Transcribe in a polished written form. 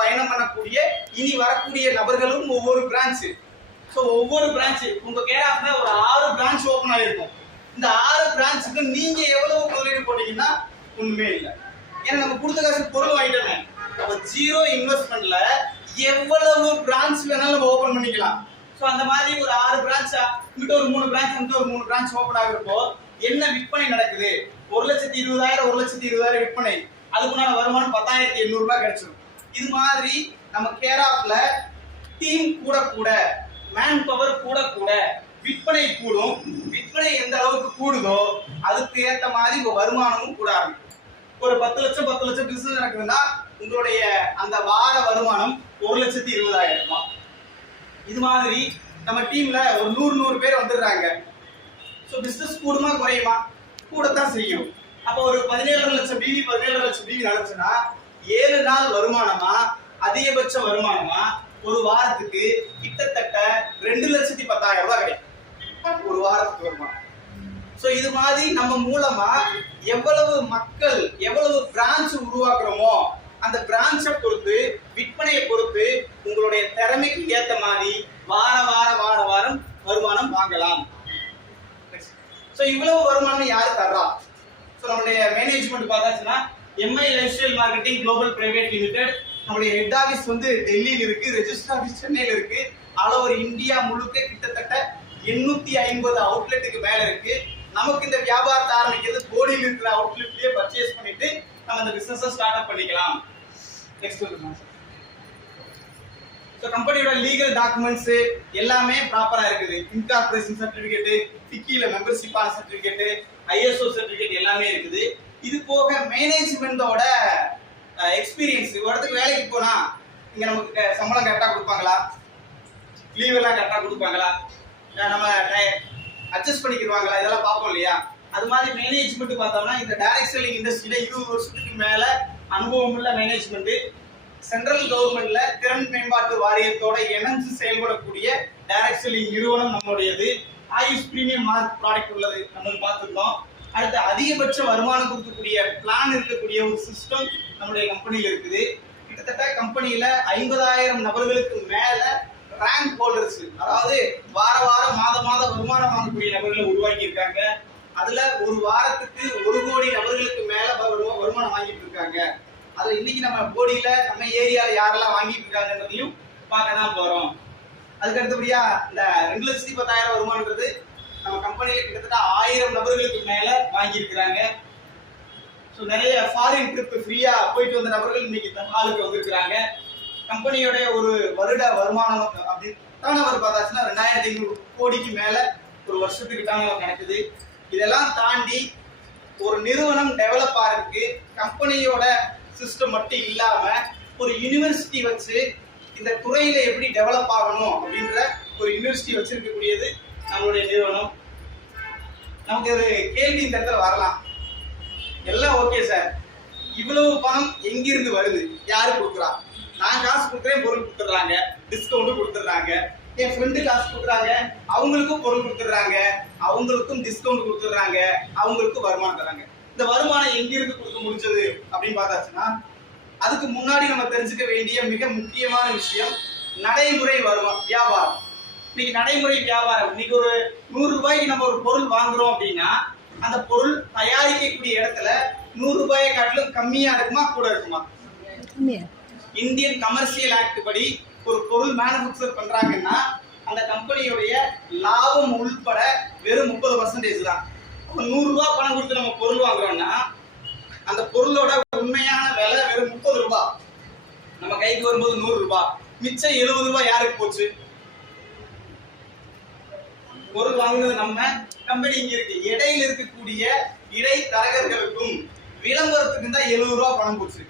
பயணம் பண்ணக்கூடிய இனி வரக்கூடிய நபர்களும் ஒவ்வொரு பிரான்ச். ஸோ ஒவ்வொரு பிரான்ச் உங்க கேர் ஆஃப்ல ஒரு 6 பிரான்ச் ஓபன் ஆயிருக்கும். இந்த 6 பிரான்ச்சுக்கு நீங்க எவ்வளவு முதலீடு போட்டீங்கன்னா ஒண்ணுமே இல்லை. ஏன்னா நம்ம கொடுத்த காசு பொருள் வாங்கிட்டோமே. அப்ப ஜீரோ இன்வெஸ்ட்மெண்ட்ல எவ்வளவு பிரான்ச் வேணாலும் நம்ம ஓபன் பண்ணிக்கலாம். ஸோ அந்த மாதிரி ஒரு 6 பிரான்ச்சா இங்கிட்ட ஒரு 3 பிரான்ச் வந்து ஒரு 3 பிரான்ச் ஓபன் ஆகிறப்போ என்ன விற்பனை நடக்குது? 1,20,000 1,20,000 விற்பனை, அதுக்குண்டான வருமானம் 10,800 ரூபாய் கிடைச்சிடும். இது மாதிரி நம்ம கேர் ஆஃப்ல டீம் கூட கூட மேன் பவர் கூட கூட விற்பனை கூடும். விற்பனை எந்த அளவுக்கு கூடுதோ அதுக்கு ஏற்ற மாதிரி உங்க வருமானமும் கூட ஆகும். ஒரு 10 லட்சம் பிசினஸ் நடக்குதுன்னா உங்களுடைய அந்த வார வருமானம் 1,20,000 ரூபாய். இது மாதிரி நம்ம டீம்ல ஒரு 100 பேர் வந்துடுறாங்க. ஸோ பிசினஸ் கூடுமா குறையுமா? கூடத்தான் செய்யும். அப்போ ஒரு 17 லட்சம் பிவி நடந்துச்சுன்னா 7 நாள் வருமானமா அதிகபட்ச வருமானமா ஒரு வாரத்துக்கு கிட்டத்தட்ட 2,10,000 ரூபாய் கிடைக்கும் ஒரு வாரத்துக்கு வருமானம். ஸோ இது மாதிரி நம்ம மூலமா எவ்வளவு மக்கள் எவ்வளவு பிரான்ச் உருவாக்குறோமோ அந்த பிரான்ச்சை பொறுத்து விற்பனையை பொறுத்து உங்களுடைய திறமைக்கு ஏற்ற மாதிரி வாரம் வருமானம் வாங்கலாம். ஸோ இவ்வளவு வருமானம் யாரு தர்றா? ஸோ நம்மளுடைய மேனேஜ்மெண்ட் பார்த்தாச்சுன்னா MI lifestyle marketing global private limited. நம்மளுடைய ஹெட் ஆஃபீஸ் வந்து டெல்லியில் இருக்கு, ரெஜிஸ்டர் ஆஃபீஸ் சென்னையில் இருக்கு. ஆல் ஓவர் இந்தியா முழுக்க கிட்டத்தட்ட 850 அவுட்லெட்டுக்கு மேல இருக்கு. நமக்கு இந்த வியாபாரத்தை ஆரம்பிக்கிறது போடியில் இருக்கிற அவுட்லெட்லயே பர்ச்சேஸ் பண்ணிட்டு நம்ம இந்த பிசினஸை ஸ்டார்ட் அப் பண்ணிக்கலாம். நெக்ஸ்ட் ஸோ கம்பெனியோட லீகல் டாக்குமெண்ட்ஸ் எல்லாமே ப்ராப்பரா இருக்குது. இன்கார்பரேஷன் சர்டிபிகேட், ஃபிக்கில மெம்பர்ஷிப்பான சர்டிபிகேட், ஐஎஸ்ஓ சர்டிபிகேட் எல்லாமே இருக்குது. இது போக மேனேஜ்மெண்டோட எக்ஸ்பீரியன்ஸ். ஒரு இடத்துக்கு வேலைக்கு போனா இங்க நமக்கு சம்பளம் கரெக்டா கொடுப்பாங்களா, லீவ் எல்லாம் கரெக்டா கொடுப்பாங்களா, நம்ம அட்ஜஸ்ட் பண்ணிக்கிடுவாங்களா, இதெல்லாம் பார்ப்போம் இல்லையா? அது மாதிரி மேனேஜ்மெண்ட் பார்த்தோம்னா இந்த டைரக்ட் செல்லிங் இண்டஸ்ட்ரியில 20 வருஷத்துக்கு மேல அனுபவம் உள்ள மேனேஜ்மெண்ட். சென்ட்ரல் கவர்மெண்ட்ல திறன் மேம்பாட்டு வாரியத்தோட இணைஞ்சு செயல்படக்கூடிய டைரக்ட் செல்லிங் நிறுவனம் நம்மளுடையது. ஆயுஷ் பிரீமியம் மார்க் ப்ராடக்ட் உள்ளது நம்ம பார்த்துருக்கோம். அடுத்து அதிகபட்ச வருமானம் கொடுக்கக்கூடிய பிளான் இருக்கக்கூடிய ஒரு சிஸ்டம் நம்மளுடைய கம்பெனியில் இருக்குது. கிட்டத்தட்ட கம்பெனியில 50,000 நபர்களுக்கு மேல ரேங்க் ஹோல்டர்ஸ், அதாவது வாரம் மாத வருமானம் வாங்கக்கூடிய நபர்களை உருவாக்கி இருக்காங்க. அதுல ஒரு வாரத்துக்கு 1 கோடி நபர்களுக்கு மேல வருமானம் வாங்கிட்டு இருக்காங்க. அது இன்னைக்கு நம்ம போடியில நம்ம ஏரியால யாரெல்லாம் வாங்கிட்டு இருக்காங்கன்றதையும் பார்க்க தான் போறோம். அதுக்கு அடுத்தபடியா இந்த 2,10,000 வருமானம்ன்றது நம்ம கம்பெனியில கிட்டத்தட்ட 1000 நபர்களுக்கு மேல வாங்கி இருக்கிறாங்க. ஸோ நிறைய ஃபாரின் ட்ரிப் ஃப்ரீயா போயிட்டு வந்த நபர்கள் இன்னைக்கு இந்த ஹாலுக்கு வந்திருக்கிறாங்க. கம்பெனியோட ஒரு வருட வருமானம் அப்படின்னு டர்ன்ஓவர் பார்த்தாச்சுன்னா 2,500 கோடிக்கு மேல ஒரு வருஷத்துக்கு டர்ன்ஓவர் நடக்குது. இதெல்லாம் தாண்டி ஒரு நிறுவனம் டெவலப் ஆகிறதுக்கு கம்பெனியோட சிஸ்டம் மட்டும் இல்லாம ஒரு யூனிவர்சிட்டி வச்சு இந்த துறையில எப்படி டெவலப் ஆகணும் அப்படின்ற ஒரு யூனிவர்சிட்டி வச்சிருக்கக்கூடியது நம்மளுடைய நிறுவனம். நமக்கு ஒரு கேள்வி இந்த இடத்துல வரலாம், எல்லாம் ஓகே சார், இவ்வளவு பணம் எங்கிருந்து வருது, யாரு கொடுக்குறா? நான் காசு கொடுக்குறேன், பொருள் கொடுத்துட்றாங்க, டிஸ்கவுண்ட் கொடுத்துட்றாங்க. என் ஃப்ரெண்டு காசு கொடுக்குறாங்க, அவங்களுக்கும் பொருள் கொடுத்துட்றாங்க, அவங்களுக்கும் டிஸ்கவுண்ட் கொடுத்துட்றாங்க, அவங்களுக்கும் வருமானம் தராங்க. இந்த வருமானம் எங்கிருந்து கொடுக்க முடிஞ்சது அப்படின்னு பார்த்தாச்சுன்னா அதுக்கு முன்னாடி நம்ம தெரிஞ்சுக்க வேண்டிய மிக முக்கியமான விஷயம் நடைமுறை வியாபாரம். இன்னைக்கு நடைமுறை வியாபாரம், இன்னைக்கு ஒரு 100 ரூபாய்க்கு நம்ம ஒரு பொருள் வாங்குறோம் அப்படின்னா அந்த பொருள் தயாரிக்கக்கூடிய இடத்துல 100 ரூபாயை காட்டிலும் கம்மியா இருக்குமா கூட இருக்குமா? இந்தியன் கமர்ஷியல் ஆக்ட் படி ஒரு பொருள் மேனுஃபேக்சர் பண்றாங்கன்னா அந்த கம்பெனியுடைய லாபம் உள்பட வெறும் 30% தான். 100 ரூபாய் பணம் கொடுத்து நம்ம பொருள் வாங்குறோம்னா அந்த பொருளோட உண்மையான விலை வெறும் 30 ரூபாய். நம்ம கைக்கு வரும்போது 100 ரூபாய், மிச்சம் 70 ரூபாய் யாருக்கு போச்சு? பொருள் வாங்குறது நம்ம கம்பெனி இங்க இருக்கு. இடையில இருக்கக்கூடிய இடைத்தரகர்களுக்கும் விளம்பரத்துக்கும் தான் 70 ரூபாய் பணம் போச்சு.